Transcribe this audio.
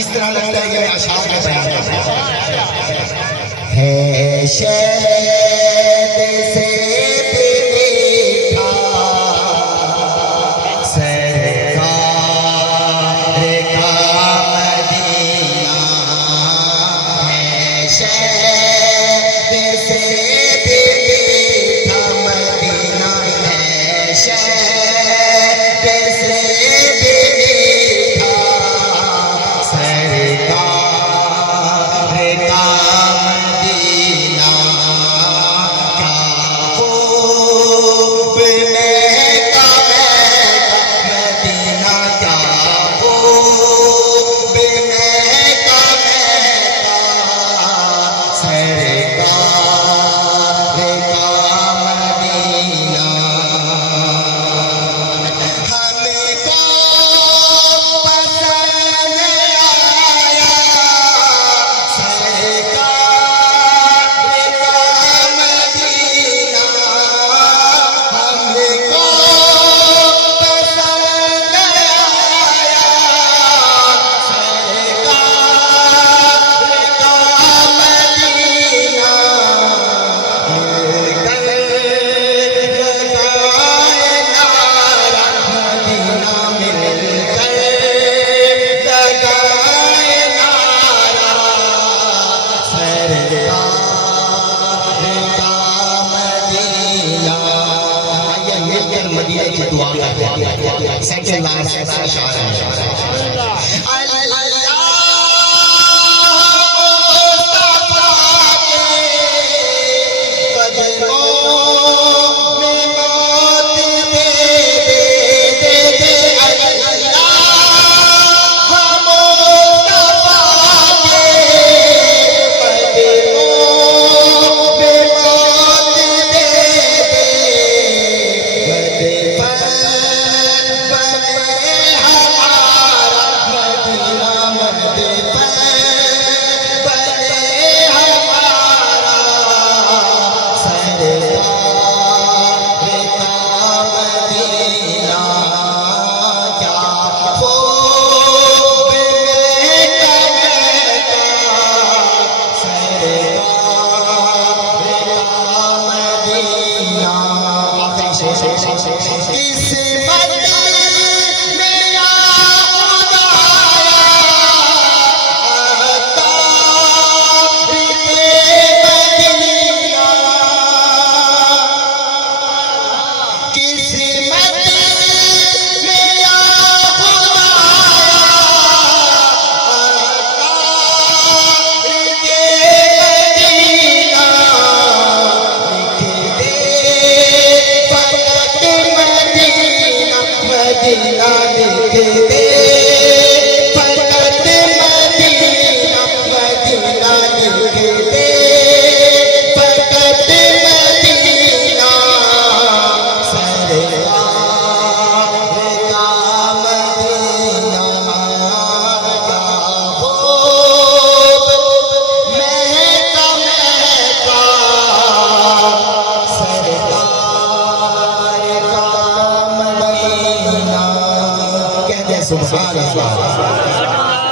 جس طرح لگتا ہے یہ اشعار میں بیان کرتا ہے شہد سے بھی میٹھا سرکار کا مدینہ ہے شہد سے بھی میٹھا مدینہ ہے شہد سے بھی میٹھا سرکار کا مدینہ کیا خوب مہکا مدینہ کیا خوب مہکا سرکار کا مدینہ ہم کو پسند آیا سرکار کا مدینہ ہم کو پسند آیا سرکار کا مدینہ مل کر جگائے نعرہ مدینہ مل کر جگائے نعرہ سرکار کا مدینہ آئیے مل کر مدینہ کی دعا کرتے ہیں سیکنڈ لاسٹ اشعار ہے مدینہ لکھ دے